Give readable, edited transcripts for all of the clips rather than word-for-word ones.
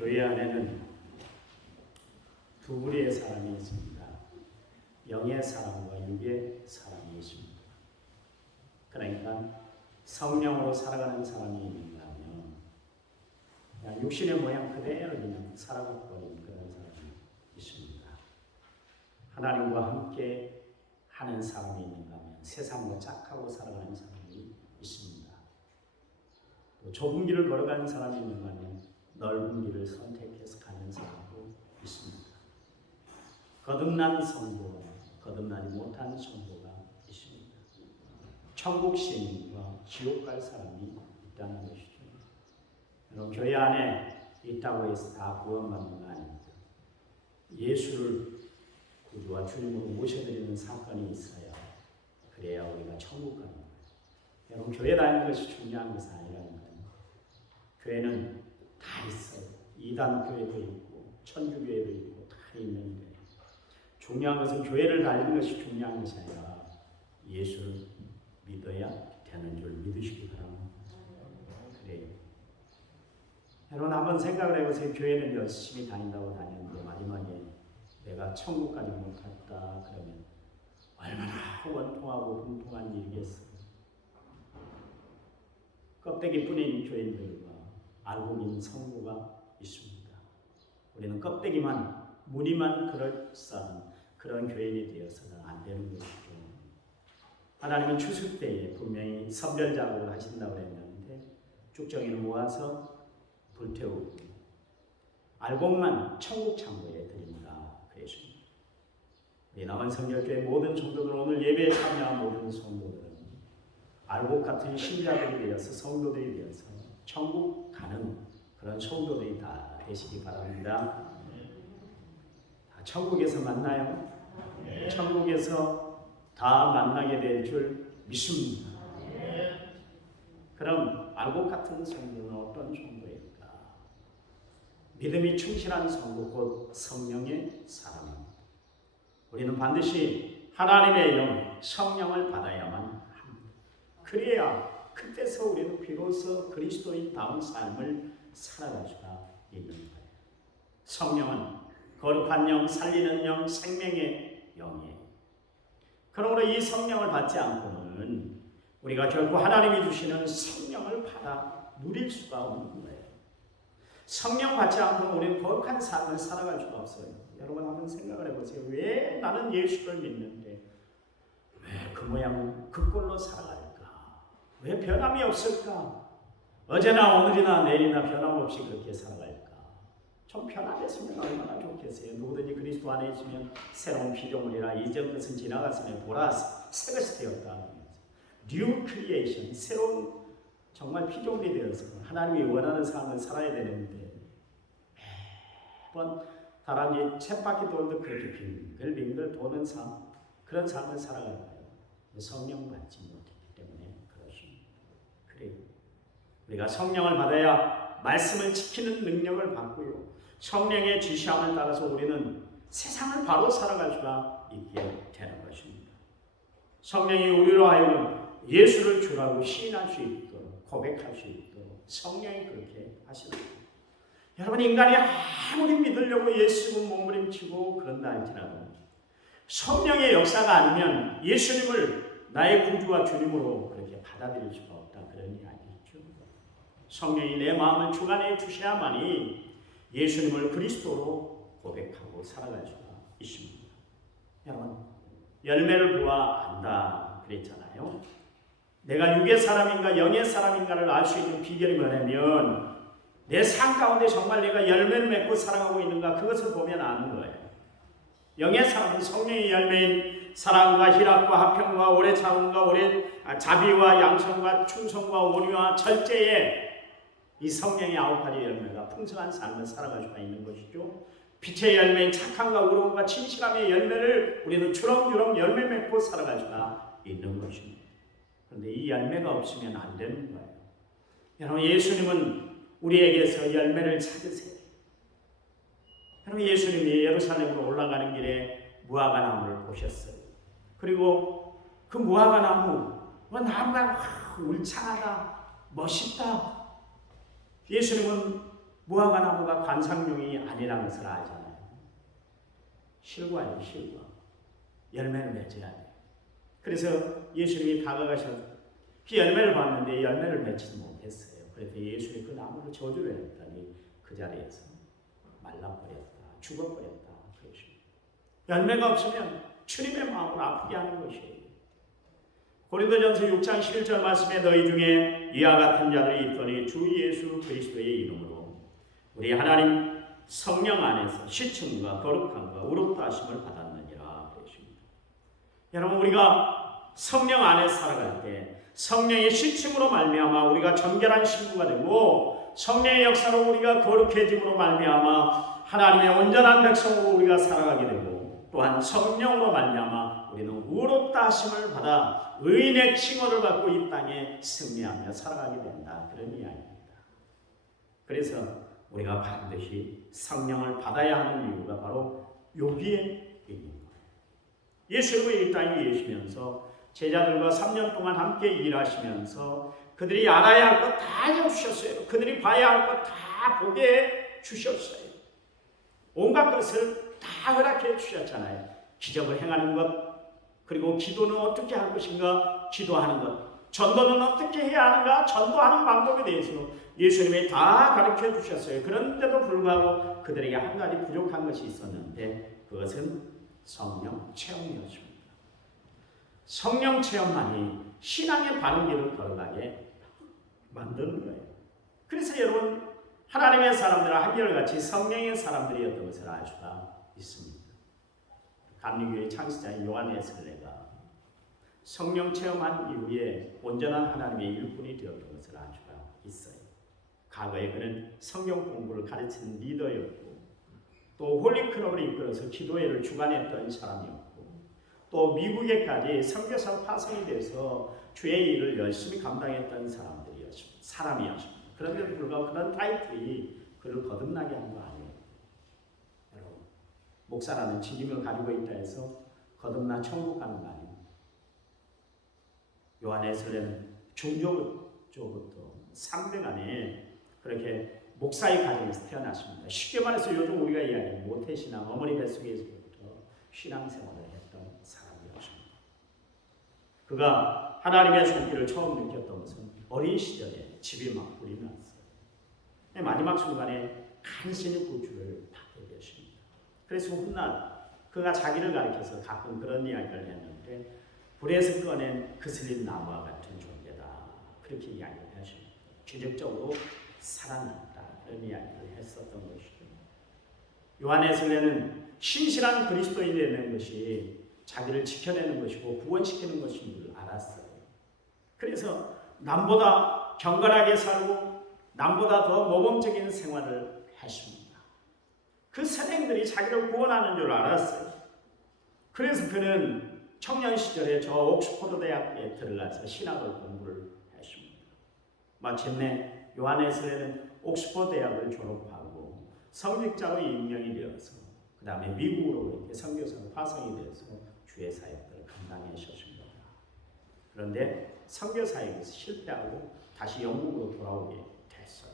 교회 안에는 두 부류의 사람이 있습니다. 영의 사람과 육의 사람이 있습니다. 그러니까 성령으로 살아가는 사람이 있는가 하면 그냥 육신의 모양 그대로 그냥 살아가 버린 그런 사람이 있습니다. 하나님과 함께 하는 사람이 있는가 하면 세상과 짝하고 살아가는 사람이 있습니다. 또 좁은 길을 걸어가는 사람이 있는가 하면 넓은 길을 선택해서 가는 사람도 있습니다. 거듭난 성도와 거듭나지 못한 성도가 있습니다. 천국 시민과 지옥 갈 사람이 있다는 것이죠. 여러분, 교회 안에 있다고 해서 다 구원받는 거 아닙니다. 예수를 구주와 주님으로 모셔드리는 사건이 있어야 그래야 우리가 천국 가는 거예요. 여러분, 교회 다니는 것이 중요한 것은 아니라는 거예요. 교회는 다 있어요. 이단 교회도 있고 천주 교회도 있고 다 있는데 중요한 것은 교회를 다니는 것이 중요한 것이 아니라 예수를 믿어야 되는 줄 믿으시기 바랍니다. 그래요. 여러분, 한번 생각을 해보세요. 교회는 열심히 다닌다고 다녔는데 마지막에 내가 천국까지 못 갔다 그러면 얼마나 원통하고 분통한 일이겠어요. 껍데기 뿐인 교인들과 알고 있는 성도가 있습니다. 우리는 껍데기만 무늬만 그럴싸한 그런 교인이 되어서는 안 되는 것이죠. 하나님은 추수 때에 분명히 선별 작업을 하신다고 했는데 쭉정이를 모아서 불태우고 알곡만 천국 창고에 드립니다. 그랬습니다. 우리 남한성결교회 모든 성도들, 오늘 예배에 참여한 모든 성도들은 알곡 같은 신자들이 되어서 성도들이 되어서 천국 가는 그런 성도들이 다 되시기 바랍니다. 천국에서 만나요. 천국에서 다 만나게 될 줄 믿습니다. 그럼 알곡 같은 성도는 어떤 성도일까? 믿음이 충실한 성도, 곧 성령의 사람입니다. 우리는 반드시 하나님의 영, 성령을 받아야만 합니다. 그래야 그때서 우리는 비로소 그리스도인다운 삶을 살아갈 수가 있는 거예요. 성령은 거룩한 영, 살리는 영, 생명의 영이에요. 그러므로 이 성령을 받지 않고는 우리가 결코 하나님이 주시는 성령을 받아 누릴 수가 없는 거예요. 성령 받지 않고는 우리는 거룩한 삶을 살아갈 수가 없어요. 여러분, 한번 생각을 해보세요. 왜 나는 예수를 믿는데 왜 그 모양 그 꼴로 살아갈까? 왜 변함이 없을까? 어제나 오늘이나 내일이나 변함없이 그렇게 살아갈까? 좀 편안했으면 얼마나 좋겠어요. 누구든지 그리스도 안에 있으면 새로운 피조물이라 이전 것은 지나갔으면 보라 새 것이 되었다. New creation, 새로운 정말 피조물이 되어서 하나님이 원하는 삶을 살아야 되는데 매번 다람쥐 쳇바퀴 돌듯 그렇게 빙글빙글 도는 삶, 그런 삶을 살아갈까요? 성령 받지 못했기 때문에 그렇습니다. 그래요. 우리가 성령을 받아야 말씀을 지키는 능력을 받고요. 성령의 지시함을 따라서 우리는 세상을 바로 살아갈 수가 있게 되는 것입니다. 성령이 우리로 하여금 예수를 주라고 시인할 수 있도록, 고백할 수 있도록 성령이 그렇게 하시는 거예요. 여러분, 인간이 아무리 믿으려고 예수를 몸부림치고 그런다 할지라도 성령의 역사가 아니면 예수님을 나의 구주와 주님으로 그렇게 받아들일 수가 없다, 그런 이야기죠. 성령이 내 마음을 주관해 주셔야만이 예수님을 그리스도로 고백하고 살아갈 수가 있습니다. 여러분, 열매를 보아 안다 그랬잖아요. 내가 육의 사람인가 영의 사람인가를 알 수 있는 비결이 뭐냐면 내 삶 가운데 정말 내가 열매를 맺고 살아가고 있는가, 그것을 보면 아는 거예요. 영의 사람은 성령의 열매인 사랑과 희락과 화평과 오래 참음과 자비와 양성과 충성과 온유와 절제에 이 성령의 9가지 열매가 풍성한 삶을 살아갈 수가 있는 것이죠. 빛의 열매인 착함과 의로움과 진실함의 열매를 우리는 주렁주렁 열매 맺고 살아갈 수가 있는 것입니다. 그런데 이 열매가 없으면 안 되는 거예요. 여러분, 예수님은 우리에게서 열매를 찾으세요. 여러분, 예수님이 예루살렘으로 올라가는 길에 무화과나무를 보셨어요. 그리고 그 무화과나무, 나무가 울창하다, 멋있다. 예수님은 무화과 나무가 관상용이 아니라는 것을 알잖아요. 실과예요, 실과. 열매를 맺어야 돼요. 그래서 예수님이 다가가셔서 그 열매를 봤는데 열매를 맺지 못했어요. 그래서 예수님이 그 나무를 저주를 했더니 그 자리에서 말라버렸다, 죽어버렸다. 그러십니다. 열매가 없으면 주님의 마음을 아프게 하는 것이에요. 고린도전서 6장 11절 말씀에 너희 중에 이와 같은 자들이 있더니 주 예수 그리스도의 이름으로 우리 하나님 성령 안에서 시침과 거룩함과 의롭다 하심을 받았느니라. 그러십니다. 여러분, 우리가 성령 안에 살아갈 때 성령의 시침으로 말미암아 우리가 정결한 신부가 되고 성령의 역사로 우리가 거룩해짐으로 말미암아 하나님의 온전한 백성으로 우리가 살아가게 되고 또한 성령으로 말미암아 우리는 의롭다 하심을 받아 의인의 칭호를 받고 이 땅에 승리하며 살아가게 된다. 그런 이야기입니다. 그래서 우리가 반드시 성령을 받아야 하는 이유가 바로 여기에 있는 거예요. 예수님이 이 땅에 계시면서 제자들과 3년 동안 함께 일하시면서 그들이 알아야 할 것 다 알려주셨어요. 그들이 봐야 할 것 다 보게 주셨어요. 온갖 것을 다 허락해 주셨잖아요. 기적을 행하는 것, 그리고 기도는 어떻게 할 것인가, 기도하는 것, 전도는 어떻게 해야 하는가, 전도하는 방법에 대해서 예수님이 다 가르쳐 주셨어요. 그런데도 불구하고 그들에게 한 가지 부족한 것이 있었는데 그것은 성령 체험이었습니다. 성령 체험만이 신앙의 바른 길을 걸어가게 만드는 거예요. 그래서 여러분, 하나님의 사람들은 한결같이 성령의 사람들이었던 것을 알 수가 있습니다. 감리교회 창시자인 요한의 설례가 성령 체험한 이후에 온전한 하나님의 일꾼이 되었던 것을 알 수가 있어요. 과거에 그는 성경 공부를 가르치는 리더였고 또 홀리클럽을 이끌어서 기도회를 주관했던 사람이었고 또 미국에까지 선교사 파송이 돼서 주의 일을 열심히 감당했던 사람이었습니다. 그런데도 불구하고 그런 타이틀이 그를 거듭나게 한 거 아니에요. 여러분, 목사라는 직임을 가지고 있다 해서 거듭나 천국 가는 거 아니에요. 요한의 설례는 중조부터 3대 간에 그렇게 목사의 가정에서 태어났습니다. 쉽게 말해서 요즘 우리가 이야기하는 모태신앙, 어머니 뱃속에서부터 신앙생활을 했던 사람이었습니다. 그가 하나님의 손길을 처음 느꼈던 것은 어린 시절에 집이 막 불이 났어요. 마지막 순간에 간신히 구주를 받게 되십니다. 그래서 훗날 그가 자기를 가리켜서 가끔 그런 이야기를 했는데 불에서 꺼낸 그슬린 나무와 같은 존재다. 그렇게 이야기를 하십니다. 기적적으로 살아났다. 그런 이야기를 했었던 것이죠. 요한의 설례는 신실한 그리스도인이 되는 것이 자기를 지켜내는 것이고 구원시키는 것인 줄 알았어요. 그래서 남보다 경건하게 살고 남보다 더 모범적인 생활을 했습니다. 그 선생들이 자기를 구원하는 줄 알았어요. 그래서 그는 청년 시절에 저 옥스퍼드 대학에 들어가서 신학을 공부를 했습니다. 마침내 요한의 설례는 옥스퍼드 대학을 졸업하고 성직자로 임명이 되어서 그 다음에 미국으로 이렇게 선교사로 파송이 되어서 주의 사역들을 감당하셨습니다. 그런데 선교 사역에서 실패하고 다시 영국으로 돌아오게 됐어요.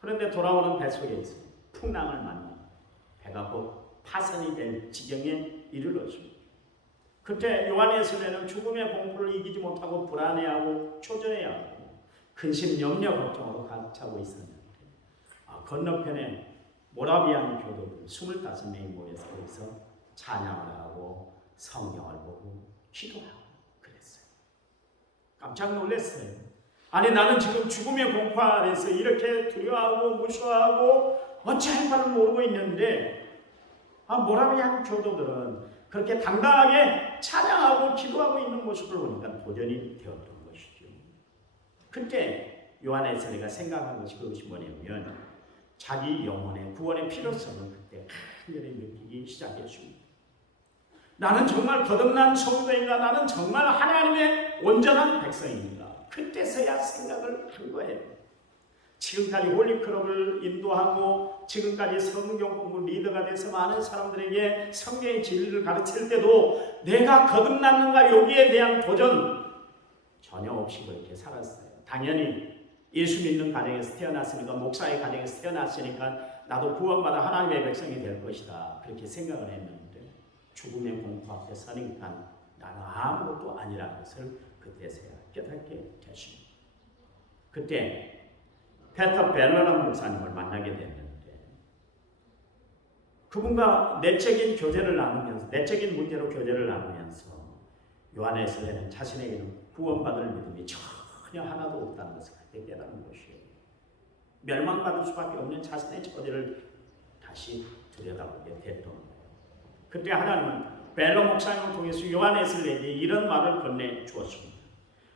그런데 돌아오는 배 속에서 풍랑을 만나 배가 곧 파선이 될 지경에 이르렀습니다. 그때 요한의 설례는 죽음의 공포를 이기지 못하고 불안해하고 초조해하고 근심, 염려, 걱정으로 가득 차고 있었는데 건너편에 모라비안 교도들 25명이 모여서 거기서 찬양을 하고 성경을 보고 기도하고 그랬어요. 깜짝 놀랐어요. 아니, 나는 지금 죽음의 공포 아래서 이렇게 두려워하고 무서워하고 어찌할 바를 모르고 있는데 모라비안 교도들은 그렇게 당당하게 찬양하고 기도하고 있는 모습을 보니까 도전이 되었던 것이죠. 그때 요한의 설례가 생각한 것이 그것이 뭐냐면 자기 영혼의 구원의 필요성을 그때 한결에 느끼기 시작했습니다. 나는 정말 거듭난 성도인가? 나는 정말 하나님의 온전한 백성인가? 그때서야 생각을 한 거예요. 지금까지 홀리클럽을 인도하고 지금까지 성경 공부 리더가 돼서 많은 사람들에게 성경의 진리를 가르칠 때도 내가 거듭났는가 여기에 대한 도전 전혀 없이 그렇게 살았어요. 당연히 예수 믿는 가정에서 태어났으니까, 목사의 가정에서 태어났으니까 나도 구원받아 하나님의 백성이 될 것이다, 그렇게 생각을 했는데 죽음의 공포 앞에 서니까 나는 아무것도 아니라는 것을 그때서야 깨닫게 되십니다. 그때 페터 벨러라는 목사님을 만나게 됐는데 그분과 내적인 교제를 나누면서, 내적인 문제로 교제를 나누면서 요한에서는 자신에게는 구원받을 믿음이 전혀 하나도 없다는 것을 그때 깨닫는 것이에요. 멸망받을 수밖에 없는 자신의 처지를 다시 들여다보게 됐던 거예요. 그때 하나님은 벨러 목사님을 통해서 요한에서에게 이런 말을 건네 주었습니다.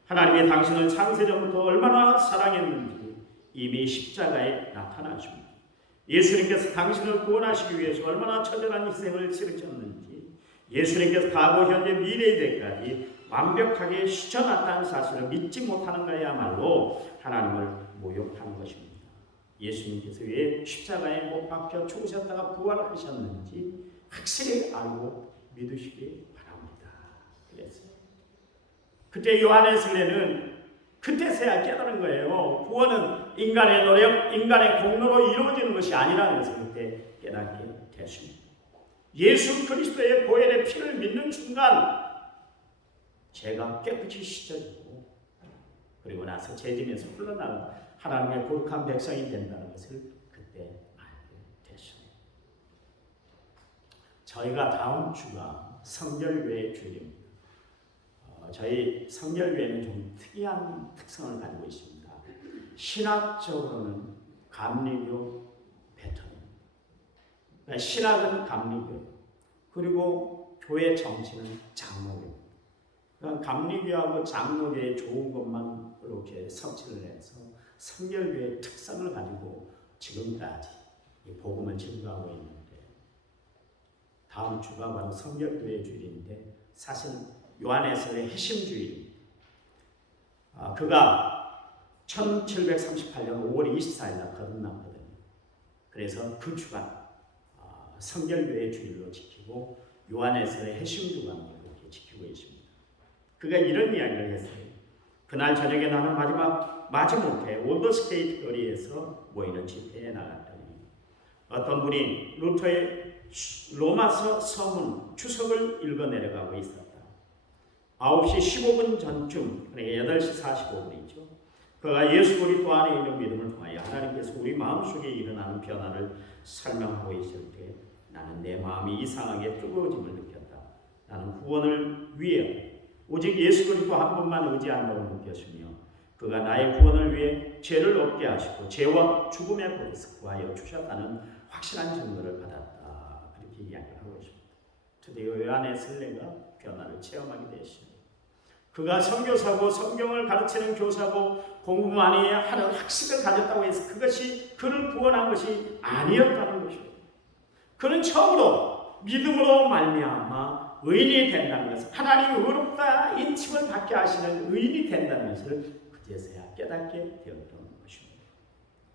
하나님이 당신을 창세전부터 얼마나 사랑했는지 이미 십자가에 나타나십니다. 예수님께서 당신을 구원하시기 위해서 얼마나 처절한 희생을 치르셨는지, 예수님께서 과거, 현재, 미래의 때까지 완벽하게 시켜놨다는 사실을 믿지 못하는 거야말로 하나님을 모욕하는 것입니다. 예수님께서 왜 십자가에 못 박혀 죽으셨다가 부활하셨는지 확실히 알고 믿으시기 바랍니다. 그랬어요. 그때 요한에서는 그때서야 깨달은 거예요. 구원은 인간의 노력, 인간의 공로로 이루어지는 것이 아니라는 것을 그때 깨닫게 됐습니다. 예수 그리스도의 보혈의 피를 믿는 순간 죄가 깨끗이 씻어지고, 그리고 나서 죄짐에서 흘러나는 하나님의 거룩한 백성이 된다는 것을 그때 알게 됐습니다. 저희가 다음 주가 성결교회 주일입니다. 저희 성결교회는 좀 특이한 특성을 가지고 있습니다. 신학적으로는 감리교 패턴입니다. 그러니까 신학은 감리교, 그리고 교회 정치는 장로교. 그러니까 감리교하고 장로교의 좋은 것만 이렇게 섭취를 해서 성결교회의 특성을 가지고 지금까지 이 복음을 증거하고 있는데, 다음 주가 바로 성결교회 주일인데 사실 요한에서의 해심주일입니다. 그가 1738년 5월 24일 날 거듭났거든요. 그래서 그 주간 성결교회 주일로 지키고 요한에서의 해심주간으로 이렇게 지키고 있습니다. 그가 이런 이야기를 했어요. 그날 저녁에 나는 마지못해 올더스테이트 거리에서 모이는 집회에 나갔더니 어떤 분이 루터의 로마서 서문 주석을 읽어 내려가고 있었다. 9시 15분 전쯤, 그러니까 8시 45분이죠. 그가 예수 그리스도 안에 있는 믿음을 통하여 하나님께서 우리 마음속에 일어나는 변화를 설명하고 있을 때 나는 내 마음이 이상하게 뜨거워짐을 느꼈다. 나는 구원을 위해 오직 예수 그리스도 한 분만 의지한다고 느꼈으며 그가 나의 구원을 위해 죄를 없게 하시고 죄와 죽음의 벌에서 구하여 주셨다는 확실한 증거를 받았다. 그렇게 이야기를 하고 있습니다. 드디어 요한의 설레가 변화를 체험하게 되었습니다. 그가 선교사고 성경을 가르치는 교사고 공부 많이 하는 학식을 가졌다고 해서 그것이 그를 구원한 것이 아니었다는 것입니다. 그는 처음으로 믿음으로 말미암아 의인이 된다는 것을, 하나님이 의롭다 인칭을 받게 하시는 의인이 된다는 것을 그제서야 깨닫게 되었던 것입니다.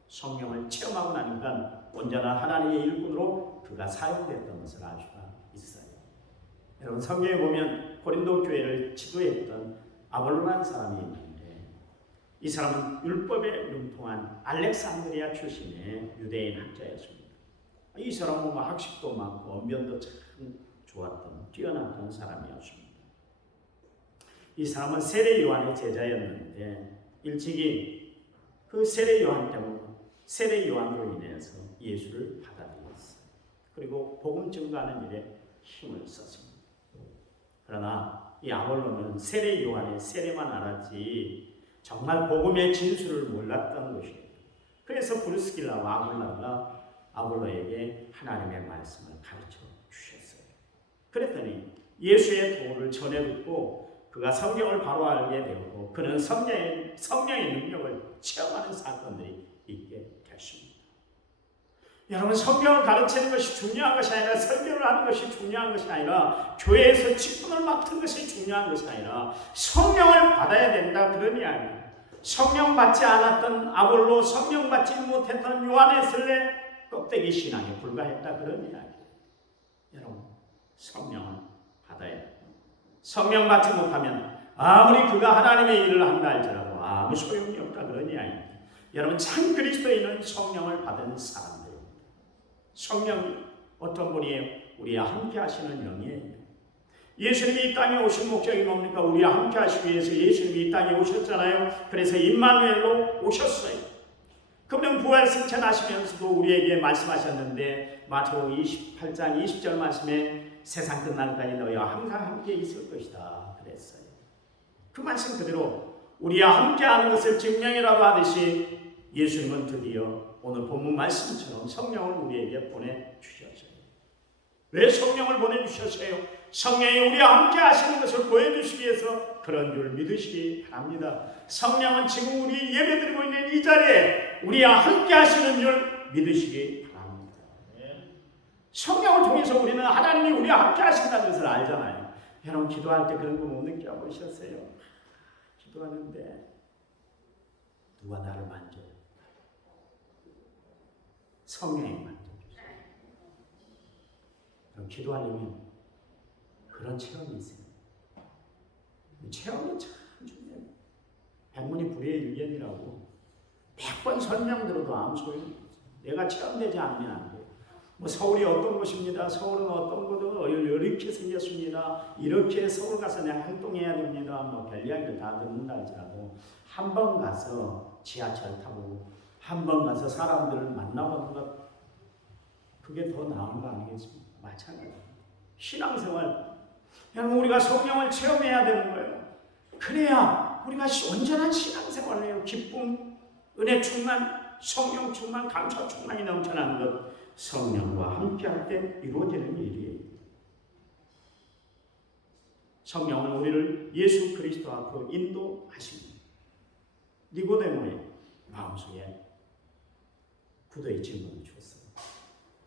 성령을 체험하고 나니까 온전한 하나님의 일꾼으로 그가 사용됐던 것을 알 수가 있어요. 여러분, 성경에 보면 고린도 교회를 지도했던 아볼로라는 사람이 있는데 이 사람은 율법에 능통한 알렉산드리아 출신의 유대인 학자였습니다. 이 사람은 학식도 많고 언변도 참 좋았던, 뛰어났던 사람이었습니다. 이 사람은 세례 요한의 제자였는데 일찍이 그 세례 요한으로 인해서 예수를 받아들였어요. 그리고 복음 증거하는 일에 힘을 썼습니다. 그러나 이 아볼로는 세례 요한의 세례만 알았지 정말 복음의 진수를 몰랐던 것이에요. 그래서 브루스길라와 아굴라가 아볼로에게 하나님의 말씀을 가르쳐 주셨어요. 그랬더니 예수의 도를 전해 듣고 그가 성경을 바로 알게 되었고 그는 성령의 능력을 체험하는 사건들이 있게 됐습니다. 여러분, 성경을 가르치는 것이 중요한 것이 아니라, 설교를 하는 것이 중요한 것이 아니라, 교회에서 직분을 맡은 것이 중요한 것이 아니라 성령을 받아야 된다, 그런 이야기예요. 성령 받지 않았던 아볼로, 성령 받지 못했던 요한의 설레 껍데기 신앙에 불과했다, 그런 이야기예요. 여러분, 성령을 받아야 돼요. 성령 받지 못하면 아무리 그가 하나님의 일을 한다 할지라도 아무 소용이 없다, 그런 이야기입니다. 여러분, 참 그리스도인은 성령을 받은 사람들입니다. 성령이 어떤 분이에요? 우리와 함께 하시는 영이에요. 예수님이 이 땅에 오신 목적이 뭡니까? 우리와 함께 하시기 위해서 예수님이 이 땅에 오셨잖아요. 그래서 임마누엘로 오셨어요. 그분은 부활 승천하시면서도 우리에게 말씀하셨는데, 마태복음 28장 20절 말씀에 세상 끝날까지 너희와 항상 함께 있을 것이다 그랬어요. 그 말씀 그대로 우리와 함께하는 것을 증명이라도 하듯이 예수님은 드디어 오늘 본문 말씀처럼 성령을 우리에게 보내주셨어요. 왜 성령을 보내주셨어요? 성령이 우리와 함께 하시는 것을 보여주시기 위해서 그런 줄 믿으시기 바랍니다. 성령은 지금 우리 예배드리고 있는 이 자리에 우리와 함께 하시는 줄 믿으시기 바랍니다. 성령을 통해서 우리는 하나님이 우리와 함께 하신다는 것을 알잖아요. 여러분, 기도할 때 그런 거 못 느껴보셨어요? 기도하는데 누가 나를 만져요? 성령이 만져주세요. 그럼 기도하려면 그런 체험이 있어요. 체험이 참 중요해요. 백문이 불여일견이라고 100번 설명 들어도 아무 소용이 없어요. 내가 체험되지 않으면 안 돼요. 뭐 서울이 어떤 곳입니다. 서울은 어떤 곳은 이렇게 생겼습니다. 이렇게 서울 가서 내가 활동해야 됩니다. 뭐 별 이야기를 다 듣는다 할지라도 한 번 가서 지하철 타고 한 번 가서 사람들을 만나보는 것, 그게 더 나은 거 아니겠습니까? 마찬가지입니다. 신앙생활, 여러분, 우리가 성령을 체험해야 되는 거예요. 그래야 우리가 온전한 신앙생활을 해요. 기쁨, 은혜 충만, 성령 충만, 감사 충만이 넘쳐나는 것, 성령과 함께할 때 이루어지는 일이에요. 성령은 우리를 예수 그리스도 앞으로 인도하십니다. 니고데모의 마음속에 구더기 질문을 줬어요.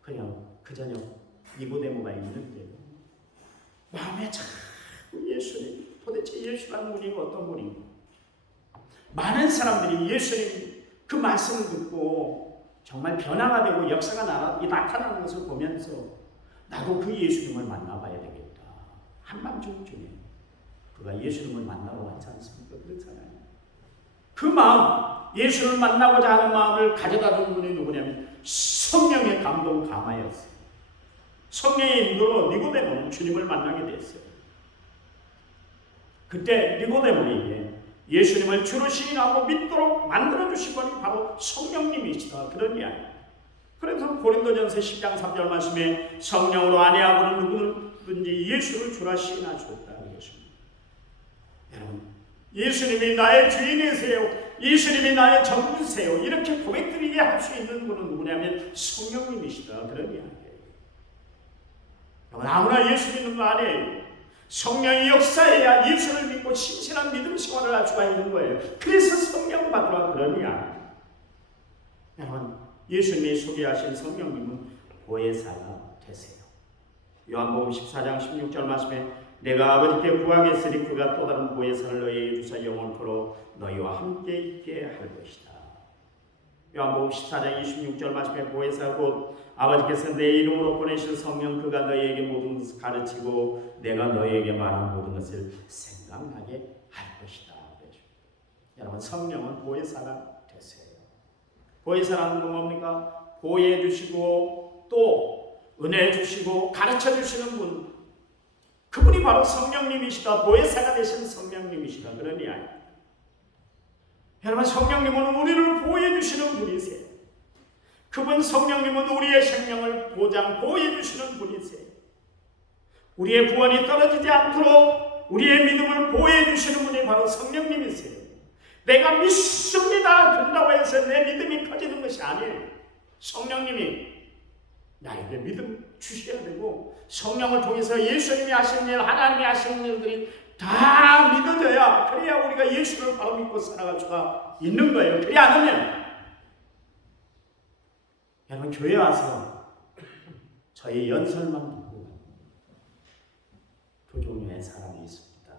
그냥 그 저녁 니고데모가 있는데 마음에 자꾸 예수님, 도대체 예수라는 분이 어떤 분인가? 많은 사람들이 예수님 그 말씀을 듣고 정말 변화가 되고 역사가 나타나는 것을 보면서 나도 그 예수님을 만나봐야 되겠다. 한밤중 중에 그가 예수님을 만나러 왔지 않습니까? 그렇잖아요. 그 마음, 예수를 만나고자 하는 마음을 가져다 준 분이 누구냐면 성령의 감동 감화였어요. 성령의 인도로 니고데모는 주님을 만나게 됐어요. 그때 니고데모에게 예수님을 주로 시인하고 믿도록 만들어주신 분이 바로 성령님이시다, 그런 이야기. 그래서 고린도전서 10장 3절 말씀에 성령으로 안에하고는 누구든지 예수를 주라 시인하셨다. 여러분, 예수님이 나의 주인이세요, 예수님이 나의 전부세요, 이렇게 고백드리게 할 수 있는 분은 누구냐면 성령님이시다, 그런 이야기예요. 아무나 예수 믿는 거 아니에요. 성령이 역사해야 예수를 믿고 신실한 믿음 생활을 할 수가 있는 거예요. 그래서 성령 받으라, 그런 이야기. 여러분, 예수님이 소개하신 성령님은 보혜사가 되세요. 요한복음 14장 16절 말씀에 내가 아버지께 구하겠으니 그가 또 다른 보혜사를 너희에게 주사 영원토록 너희와 함께 있게 할 것이다. 요한복음 14장 26절 말씀에 보혜사 곧 아버지께서 내 이름으로 보내신 성령, 그가 너희에게 모든 것을 가르치고 내가 너희에게 말한 모든 것을 생각나게 할 것이다. 여러분, 성령은 보혜사가 되세요. 보혜사라는 건 뭡니까? 보호해 주시고 또 은혜 주시고 가르쳐 주시는 분, 그분이 바로 성령님이시다. 보혜사가 되신 성령님이시다, 그런 이야기. 여러분, 성령님은 우리를 보호해 주시는 분이세요. 그분 성령님은 우리의 생명을 보호해 주시는 분이세요. 우리의 구원이 떨어지지 않도록 우리의 믿음을 보호해 주시는 분이 바로 성령님이세요. 내가 믿습니다 그런다고 해서 내 믿음이 커지는 것이 아니에요. 성령님이 나에게 믿음 주셔야 되고, 성령을 통해서 예수님이 하시는 일, 하나님이 하시는 일들이 다 믿어져야, 그래야 우리가 예수를 바로 믿고 살아갈 수가 있는 거예요. 그렇지 않으면, 여러분, 교회 와서 저희 연설만 보고 두 종류의 사람이 있습니다.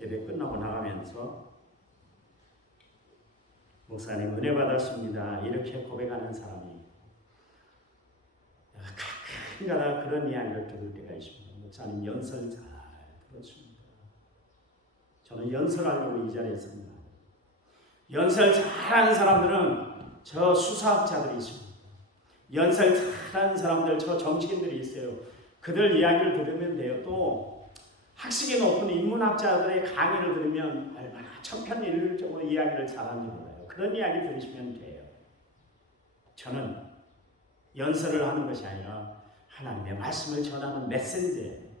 예배 끝나고 나가면서 목사님 은혜 받았습니다, 이렇게 고백하는 사람이 가끔가다 그런 이야기를 들을 때가 있습니다. 목사님 연설 잘 들었습니다. 저는 연설하려고 이 자리에 섭니다. 연설 잘하는 사람들은 저 수사학자들이 있습니다. 연설 잘하는 사람들, 저 정치인들이 있어요. 그들 이야기를 들으면 돼요. 또 학식이 높은 인문학자들의 강의를 들으면 얼마나 천편일률적으로 이야기를 잘하는지 몰라요. 그런 이야기 들으시면 돼요. 저는 연설을 하는 것이 아니라 하나님의 말씀을 전하는 메신저예요.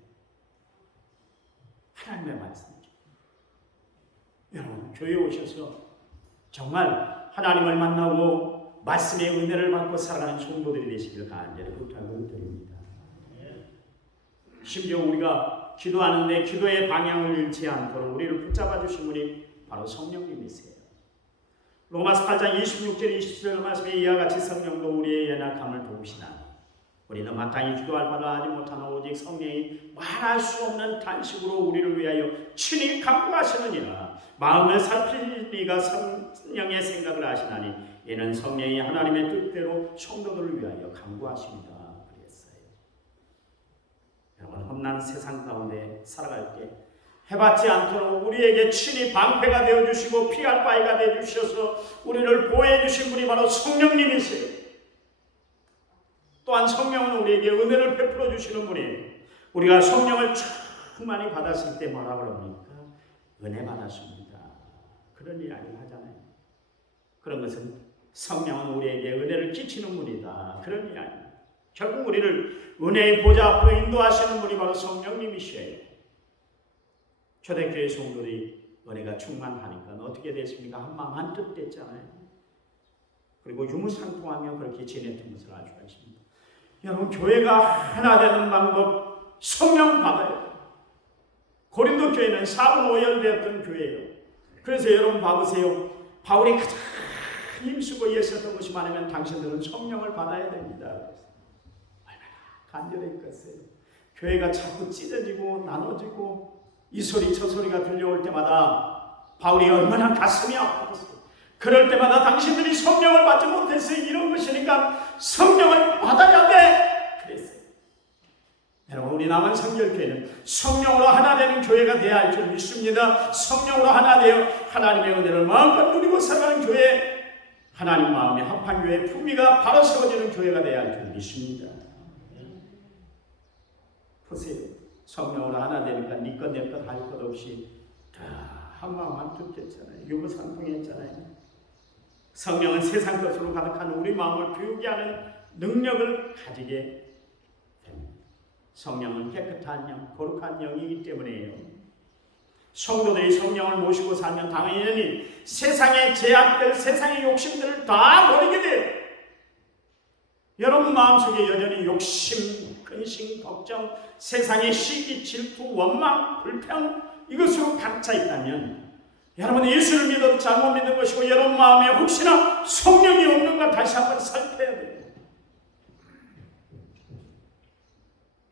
하나님의 말씀이죠. 여러분, 교회에 오셔서 정말 하나님을 만나고 말씀의 은혜를 받고 살아가는 성도들이 되시기를 간절히 부탁을 드립니다. 심지어 우리가 기도하는데 기도의 방향을 잃지 않도록 우리를 붙잡아 주신 분이 바로 성령님이세요. 로마서 8장 26절 27절 말씀에 이와 같이 성령도 우리의 연약함을 도우시나니 우리는 마땅히 기도할 바를 하지 못하나 오직 성령이 말할 수 없는 탄식으로 우리를 위하여 친히 간구하시느니라. 마음을 살피니가 성령의 생각을 하시나니 이는 성령이 하나님의 뜻대로 성도들을 위하여 간구하십니다. 그랬어요. 여러분, 험난 세상 가운데 살아갈 때 해받지 않도록 우리에게 친히 방패가 되어주시고 피할 바위가 되어주셔서 우리를 보호해주신 분이 바로 성령님이세요. 또한 성령은 우리에게 은혜를 베풀어 주시는 분이에요. 우리가 성령을 충만히 받았을 때 뭐라 그럽니까? 은혜 받았습니다. 그런 이야기를 하잖아요. 그런 것은 성령은 우리에게 은혜를 끼치는 분이다. 그런 이야기. 결국 우리를 은혜의 보좌 앞으로 인도하시는 분이 바로 성령님이시에요. 초대교회 성도들이 은혜가 충만하니까 어떻게 됐습니까? 한마음 한뜻 됐잖아요. 그리고 유무상통하며 그렇게 지냈던 것을 알 수가 있습니다. 여러분, 교회가 하나 되는 방법, 성령 받아요. 고린도 교회는 4분 5열 교회예요. 그래서 여러분 봐보세요. 바울이 가장 힘쓰고 애썼던 것이 많으면 당신들은 성령을 받아야 됩니다. 얼마나 간절했겠어요. 교회가 자꾸 찢어지고 나눠지고 이 소리 저 소리가 들려올 때마다 바울이 얼마나 가슴이 아팠겠어요. 그럴 때마다 당신들이 성령을 받지 못했어요. 이런 것이니까 성령을 받아야 돼. 그랬어요. 여러분, 우리 남은 성결교회는 성령으로 하나 되는 교회가 되어야 할 줄 믿습니다. 성령으로 하나 되어 하나님의 은혜를 마음껏 누리고 살아가는 교회, 하나님 마음에 합한 교회, 품위가 바로 세워지는 교회가 되어야 할 줄 믿습니다. 보세요. 성령으로 하나 되니까 네 것 내 것 할 것 없이 다 한 마음 한뜻 됐잖아요. 유무상통했잖아요. 성령은 세상 것으로 가득한 우리 마음을 비우게 하는 능력을 가지게 됩니다. 성령은 깨끗한 영, 거룩한 영이기 때문에요. 성도들이 성령을 모시고 살면 당연히 세상의 제약들, 세상의 욕심들을 다 버리게 돼요. 여러분 마음속에 여전히 욕심, 근심, 걱정, 세상의 시기, 질투, 원망, 불평 이것으로 가득 차 있다면 여러분 예수를 믿어도 잘못 믿는 것이고 여러분 마음에 혹시나 성령이 없는가 다시 한번 살펴야 돼요.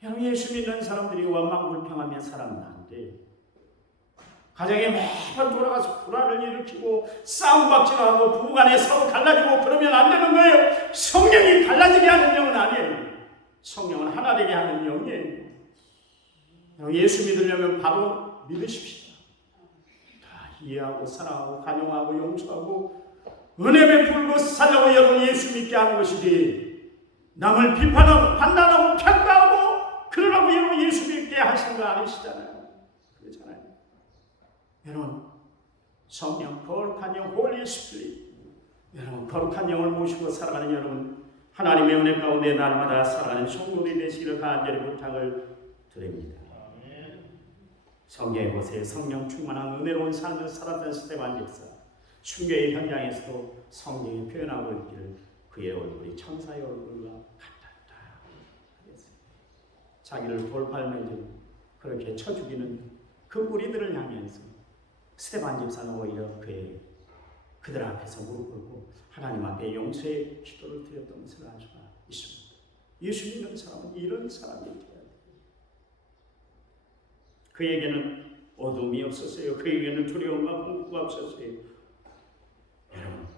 여러분 예수 믿는 사람들이 원망 불평하며 살아가면 안 돼요. 가정에 매번 돌아가서 불화를 일으키고 싸움박질하고 부부간에 서로 갈라지고 그러면 안 되는 거예요. 성령이 갈라지게 하는 영은 아니에요. 성령은 하나 되게 하는 영이에요. 예수 믿으려면 바로 믿으십시오. 다 이해하고 사랑하고 간용하고 용서하고 은혜 베풀고 살려고 여러분 예수 믿게 하는 것이지 남을 비판하고 판단하고 평가하고 그러라고 여러분 예수 믿게 하신 거 아니시잖아요. 그렇잖아요. 여러분 성령 거룩한 영 홀리 스피릿 여러분 거룩한 영을 모시고 살아가는 여러분 하나님의 은혜 가운데 날마다 살아가는 성도들이 되시기를 간절히 부탁을 드립니다. 성경에 보세요. 성령 충만한 은혜로운 삶을 살았던 스데반 집사 순교의 현장에서도 성령이 표현하고 있기를 그의 얼굴이 천사의 얼굴과 같았다. 자기를 돌팔매지고 그렇게 쳐 죽이는 그 무리들을 향해서 스데반 집사는 오히려 그들 앞에서 무릎 꿇고 하나님 앞에 용서의 기도를 드렸던 것을 알 수가 있습니다. 예수 믿는 사람은 이런 사람이 되어야 돼요. 그에게는 어둠이 없었어요. 그에게는 두려움과 공포가 없었어요. 여러분,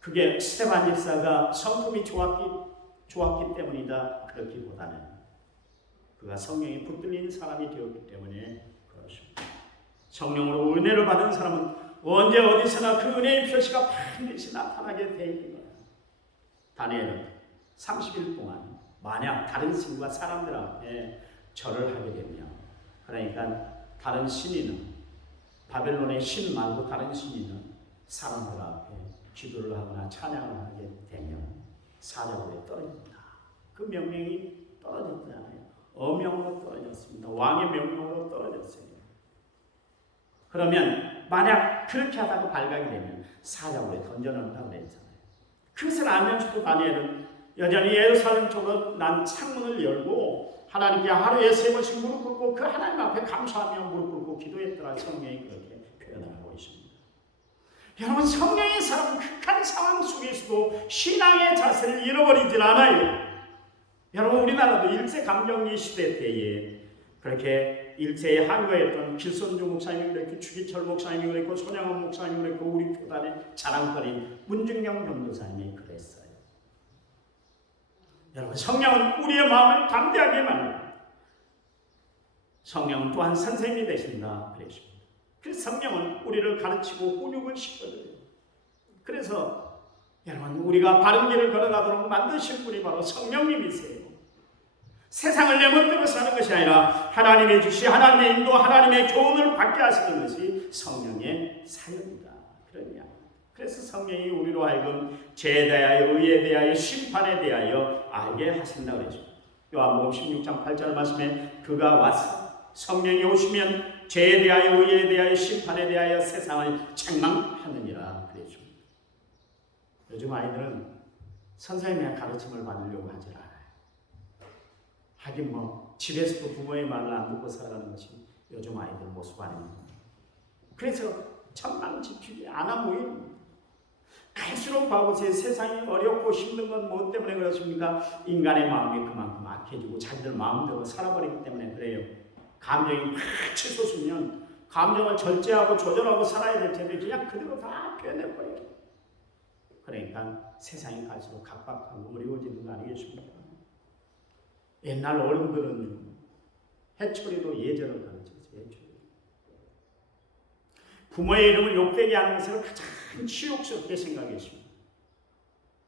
그게 스데반 집사가 성품이 좋았기 때문이다. 그렇기보다는 그가 성령에 붙들린 사람이 되었기 때문에 그렇습니다. 성령으로 은혜를 받은 사람은 언제 어디서나 그 은혜의 표시가 반드시 나타나게 돼 있는 거예요. 다니엘은 30일 동안 만약 다른 신과 사람들 앞에 절을 하게 되면, 그러니까 다른 신이는, 바벨론의 신 말고 다른 신이는 사람들 앞에 기도를 하거나 찬양을 하게 되면 사자굴에 떨어집니다. 그 명령이 떨어졌잖아요. 어명으로 떨어졌습니다. 왕의 명령으로 떨어졌어요. 그러면 만약 그렇게 하다가 발각이 되면 사자굴에 던져놓는다고 그랬잖아요. 그것을 알면서도 다니엘은 여전히 예루살렘 쪽으로 난 창문을 열고 하나님께 하루에 3번씩 무릎 꿇고 그 하나님 앞에 감사하며 무릎 꿇고 기도했더라. 성경이 그렇게 표현을 하고 있습니다. 여러분, 성령의 사람은 극한 상황 속에서도 신앙의 자세를 잃어버리질 않아요. 여러분, 우리나라도 일제감정기 시대 때에 그렇게 일제에 항거했던 길선주 목사님이 그랬고, 주기철 목사님이 그랬고, 손양원 목사님이 그랬고, 우리 교단의 자랑거리인 문중영 전도사님이 그랬어요. 여러분, 성령은 우리의 마음을 담대하게 만듭니다. 성령은 또한 선생님이 되신다 그랬습니다. 그 성령은 우리를 가르치고 훈육을 시켜줘요. 그래서 여러분, 우리가 바른 길을 걸어가도록 만드신 분이 바로 성령님이세요. 세상을 내 멋대로 사는 것이 아니라 하나님의 지시, 하나님의 인도, 하나님의 교훈을 받게 하시는 것이 성령의 사역이다. 그런 이야기. 그래서 성령이 우리로 하여금 죄에 대하여, 의에 대하여, 심판에 대하여 알게 하신다고 그랬습니다. 요한복음 16장 8절 말씀에 그가 와서, 성령이 오시면 죄에 대하여, 의에 대하여, 심판에 대하여 세상을 책망하느니라 그랬습니다. 요즘 아이들은 선생님의 가르침을 받으려고 하지 않아요. 하긴 집에서도 부모의 말을 안 듣고 살아가는 것이 요즘 아이들 모습 아닙니다. 그래서 천방지축이 안하무인 갈수록 봐보세요. 세상이 어렵고 힘든 건 뭐 때문에 그렇습니까? 인간의 마음이 그만큼 악해지고 자기들 마음대로 살아버리기 때문에 그래요. 감정이 막 치솟으면 감정을 절제하고 조절하고 살아야 될 텐데 그냥 그대로 다 표현해버려요. 그러니까 세상이 갈수록 각박하고 어려워지는 거 아니겠습니까? 옛날 어른들은 해초리로 예절을 가르쳤어요. 해초리. 부모의 이름을 욕되게 하는 것을 가장 치욕스럽게 생각했습니다.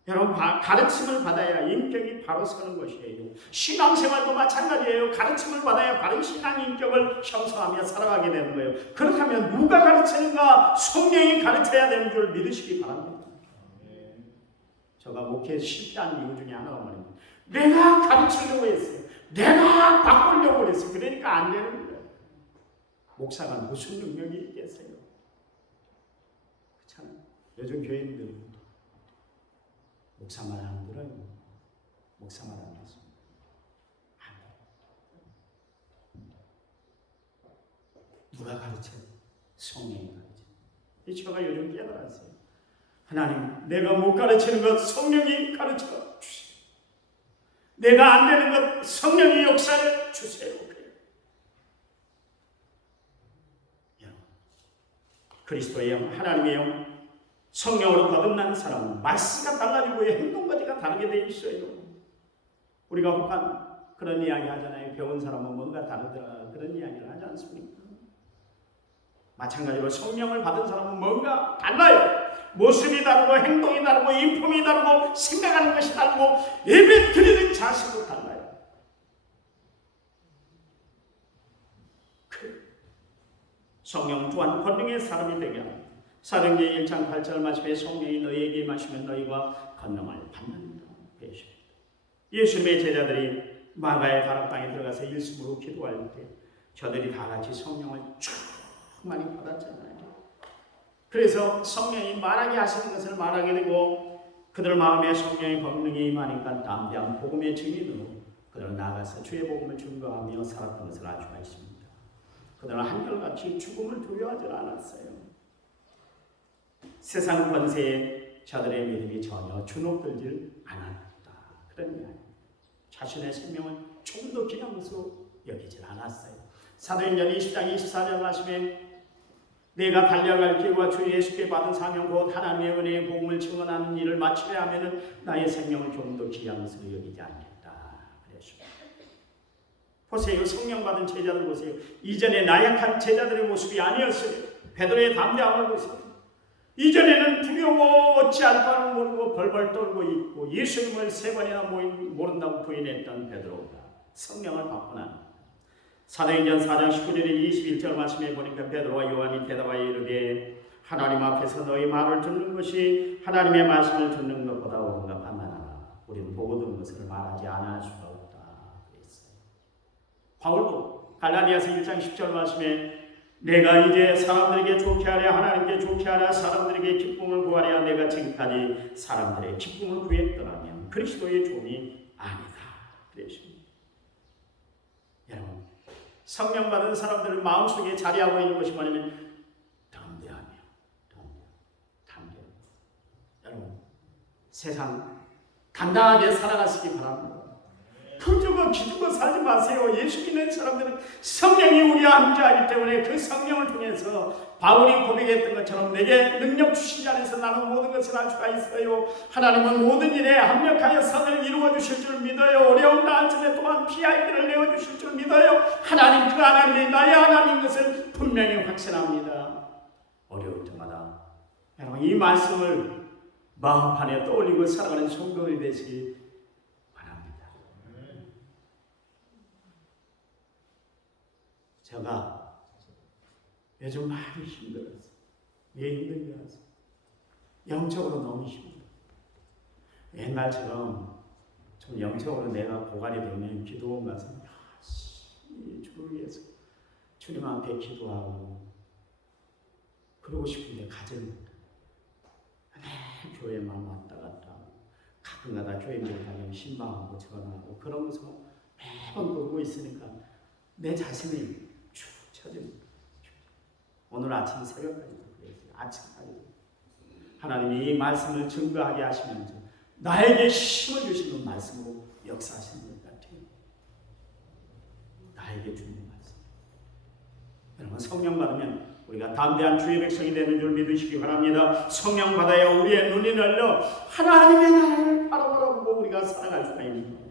여러분, 가르침을 받아야 인격이 바로 서는 것이에요. 신앙생활도 마찬가지예요. 가르침을 받아야 바른 신앙 인격을 형성하며 살아가게 되는 거예요. 그렇다면 누가 가르치는가? 성령이 가르쳐야 되는 줄 믿으시기 바랍니다. 제가 목회에 실패한 이유 중에 하나가 뭐냐면 내가 가르치려고 했어요. 내가 바꾸려고 했어요. 그러니까 안 되는 거예요. 목사가 무슨 능력이 있겠어요? 그렇잖아요. 요즘 교인들 목사만 안 들어요. 목사만 안 듣습니다. 누가 가르쳐요? 성령이 가르쳐요. 이 제가 요즘 깨달았어요. 하나님, 내가 못 가르치는 것 성령이 가르쳐 주세요. 내가 안 되는 것 성령이 역사해 주세요. 그리스도의 영, 하나님의 영, 성령으로 거듭난 사람은 말씀가 달라지고 행동까지가 다르게 돼 있어요. 우리가 혹한 그런 이야기 하잖아요. 배운 사람은 뭔가 다르더라. 그런 이야기를 하지 않습니까? 마찬가지로 성령을 받은 사람은 뭔가 달라요. 모습이 다르고 행동이 다르고 인품이 다르고 생각하는 것이 다르고 예배 드리는 자세도 달라요. 성령 또한 권능의 사람이 되게 합니다. 사도행전 1장 8절 말씀에 성령이 너희에게 임하시면 너희가 권능을 받는다. 예수님의 제자들이 마가의 가락방에 들어가서 일심으로 기도할 때 저들이 다 같이 성령을 충만히 받았잖아요. 그래서 성령이 말하게 하시는 것을 말하게 되고 그들 마음에 성령의 권능이 임하니까 담대한 복음의 증인으로 그들은 나가서 주의 복음을 증거하며 살았던 것을 알 수가 있습니다. 그들은 한결같이 죽음을 두려워하지 않았어요. 세상 권세에 저들의 믿음이 전혀 주눅들질 않았다. 그런 이야기. 자신의 생명을 좀 더 귀한 것으로 여기질 않았어요. 사도행전 20장 24절 말씀에 내가 달려갈 길과 주 예수께 받은 사명 곧 하나님의 은혜의 복음을 증언하는 일을 마치려 하면은 나의 생명을 좀 더 귀한 것으로 여기지 않겠다. 그랬습니다. 보세요. 성령 받은 제자들 보세요. 이전에 나약한 제자들의 모습이 아니었어요. 베드로의 담대함을 보세요. 이전에는 두려워 어찌할 바를 모르고 벌벌 떨고 있고 예수님을 3번이나 모른다고 부인했던 베드로가 성령을 받고 난 사도행전 4장 19절에 21절 말씀에 보니까 베드로와 요한이 대답하여 이르되 하나님 앞에서 너희 말을 듣는 것이 하나님의 말씀을 듣는 것보다 옳은가 판단하라. 우리는 보고 듣는 것을 말하지 않을 수가 없다. 그랬어요. 바울도 갈라디아서 1장 10절 말씀에 내가 이제 사람들에게 좋게 하려 하나님께 좋게 하려 사람들에게 기쁨을 구하려 내가 지금까지 사람들의 기쁨을 구했더라면 그리스도의 종이 아니다. 그랬습니다. 여러분, 성령 받은 사람들을 마음속에 자리하고 있는 것이 뭐냐면 담대함. 여러분, 세상 당당하게 살아가시기 바랍니다. 그저거 기죽어 살지 마세요. 예수 믿는 사람들은 성령이 우리와 함께하기 때문에 그 성령을 통해서 바울이 고백했던 것처럼 내게 능력 주신 자 안에서 나는 모든 것을 할 수가 있어요. 하나님은 모든 일에 합력하여 선을 이루어 주실 줄 믿어요. 어려운 날쯤에 또한 피할 길을 내어 주실 줄 믿어요. 하나님 그 하나님이 나의 하나님인 것을 분명히 확신합니다. 어려울 때마다 여러분 이 말씀을 마음판에 떠올리고 살아가는 성도들이 되시기 제가 요즘 많이 힘들었어요. 왜 힘든지 아세요? 영적으로 너무 힘들어요. 옛날처럼 좀 영적으로 내가 고갈이 되면 기도원 가서 주를 위해서 주님 앞에 기도하고 그러고 싶은데 가지를 못해요. 매 교회만 왔다 갔다 하고 가끔가다 교회를 다니면 신방하고 전화하고 그러면서 매번 그러고 있으니까 내 자신이 오늘 아침 새벽까지도 그랬어요. 아침까지도 하나님이 이 말씀을 증거하게 하시면서 나에게 힘을 주시는 말씀으로 역사하시는 것 같아요. 나에게 주는 말씀. 여러분 성령 받으면 우리가 담대한 주의 백성이 되는 줄 믿으시기 바랍니다. 성령 받아야 우리의 눈이 열려 하나님의 나라를 바라보고 우리가 살아갈 수가 있는 거예요.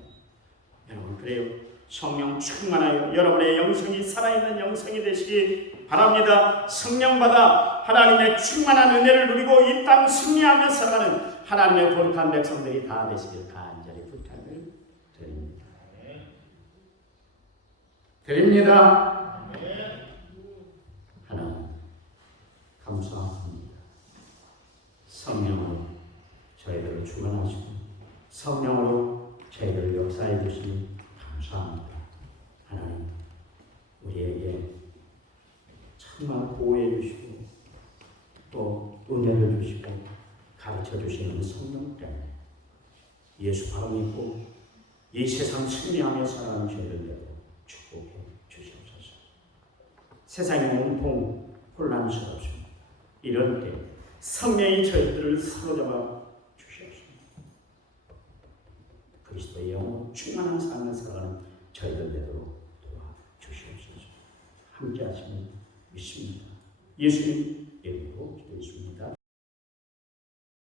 여러분 그래요. 성령 충만하여 여러분의 영성이 살아있는 영성이 되시기 바랍니다. 성령 받아 하나님의 충만한 은혜를 누리고 이 땅 승리하며 살아가는 하나님의 거룩한 백성들이 다 되시길 간절히 부탁을 드립니다. 하나님 감사합니다. 성령으로 저희들을 충만하시고 성령으로 저희들을 역사해 주시니 감사합니다. 하나님 우리에게 정말 보호해 주시고 또 은혜를 주시고 가르쳐 주시는 성령 때문에 예수 바로 믿고 이 세상 승리하며 살아가는 저희들에게 축복해 주시옵소서. 세상이 온통 혼란스럽습니다. 이럴 때 성령이 저희들을 사로잡아 주시옵소서. 그리스도의 영혼 충만한 삶을 살아가는 저희들 되도록 도와주시옵소서. 함께 하시면 믿습니다. 예수님 이름으로 기도했습니다.